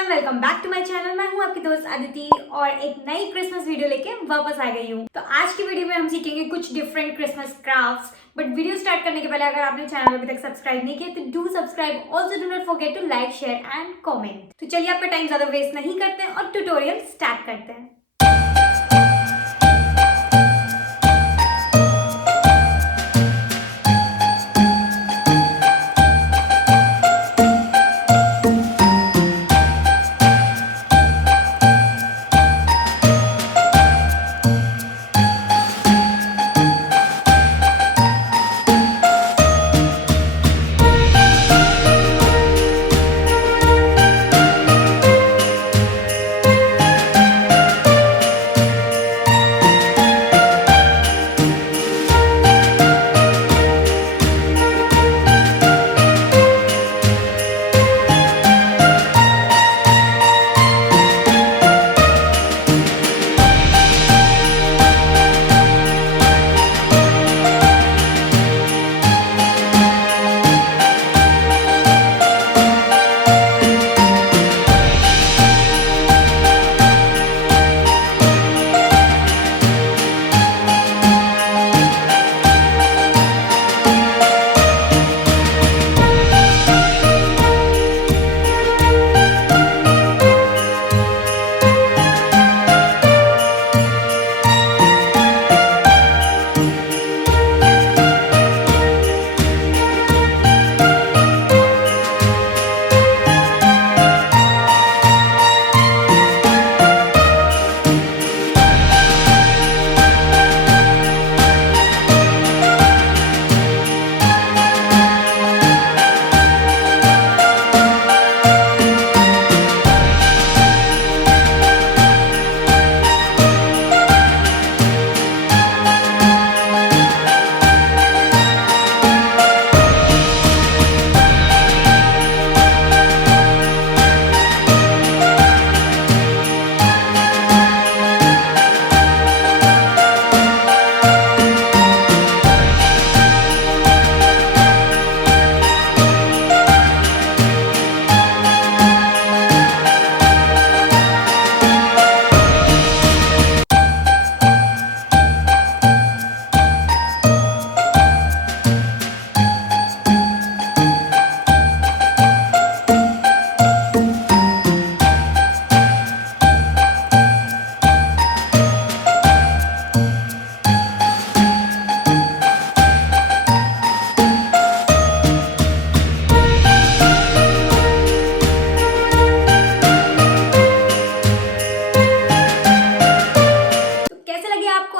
Everyone, welcome back to my channel. मैं हूं आपकी दोस्त अदिति और एक नई क्रिसमस वीडियो लेके वापस आ गई हूं। तो आज की वीडियो में हम सीखेंगे कुछ different Christmas crafts. But video start करने के पहले अगर आपने चैनल अभी तक सब्सक्राइब नहीं किया तो do subscribe. Also do not forget to like, share and comment. तो चलिए आपका टाइम ज्यादा वेस्ट नहीं करते हैं और ट्यूटोरियल स्टार्ट करते हैं।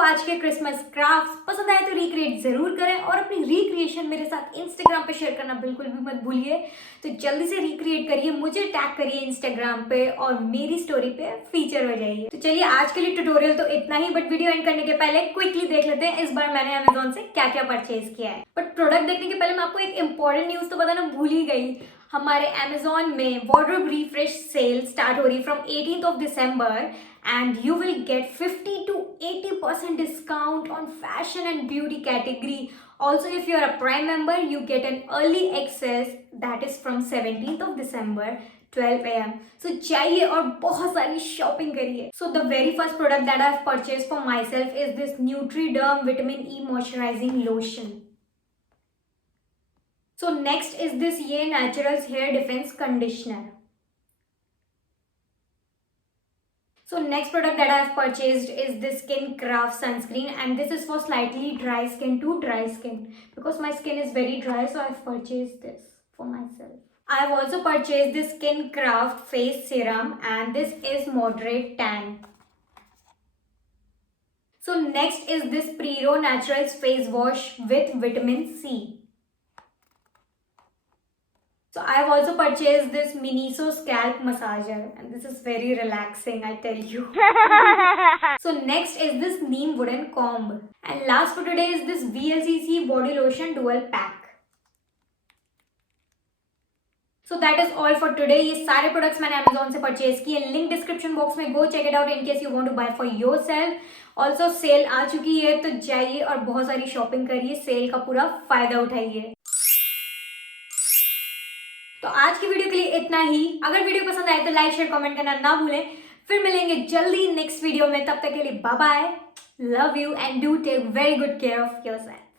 आज के क्रिसमस क्राफ्ट्स पसंद आए तो रिक्रिएट जरूर करें और अपनी रिक्रिएशन मेरे साथ इंस्टाग्राम पे शेयर करना बिल्कुल भी मत भूलिए। तो जल्दी से रिक्रिएट करिए, मुझे टैग करिए इंस्टाग्राम पे और मेरी स्टोरी पे फीचर हो जाइए। तो चलिए आज के लिए ट्यूटोरियल तो इतना ही, बट वीडियो एंड करने के पहले क्विकली देख लेते हैं इस बार मैंने अमेजोन से क्या क्या परचेज किया है। बट प्रोडक्ट देखने के पहले मैं आपको एक इंपॉर्टेंट न्यूज तो बताना भूल ही गई। हमारे अमेजोन में वार्डरोब रिफ्रेश सेल स्टार्ट हो रही from 18th of December and you will get 50 to 80% discount on fashion and beauty category. Also, if you are a Prime member, you get an early access that is from 17th of December 12 AM. So जाइए और बहुत सारी शॉपिंग करिए. So the very first product that I have purchased for myself is this Neutriderm Vitamin E Moisturizing Lotion. So next is this Yayy Naturals Hair Defense Conditioner. So next product that I have purchased is this Skinkraft Sunscreen, and this is for slightly dry skin to dry skin because my skin is very dry, so I have purchased this for myself. I have also purchased this Skinkraft Face Serum, and this is moderate tan. So next is this Prero Naturals Face Wash with Vitamin C. So I have also purchased this Miniso Scalp Massager, and this is very relaxing, I tell you. So next is this Neem Wooden Comb. And last for today is this VLCC Body Lotion Dual Pack. So that is all for today. ये सारे प्रोडक्ट्स मैंने Amazon से परचेज किए, link description box में, go check it out in case you want to buy for yourself. Also sale आ चुकी है तो जाइए और बहुत सारी शॉपिंग करिए, सेल का पूरा फायदा उठाइए। तो आज की वीडियो के लिए इतना ही। अगर वीडियो पसंद आए तो लाइक शेयर कमेंट करना ना भूलें। फिर मिलेंगे जल्दी नेक्स्ट वीडियो में, तब तक के लिए bye bye, love you and do take very good care of yourself.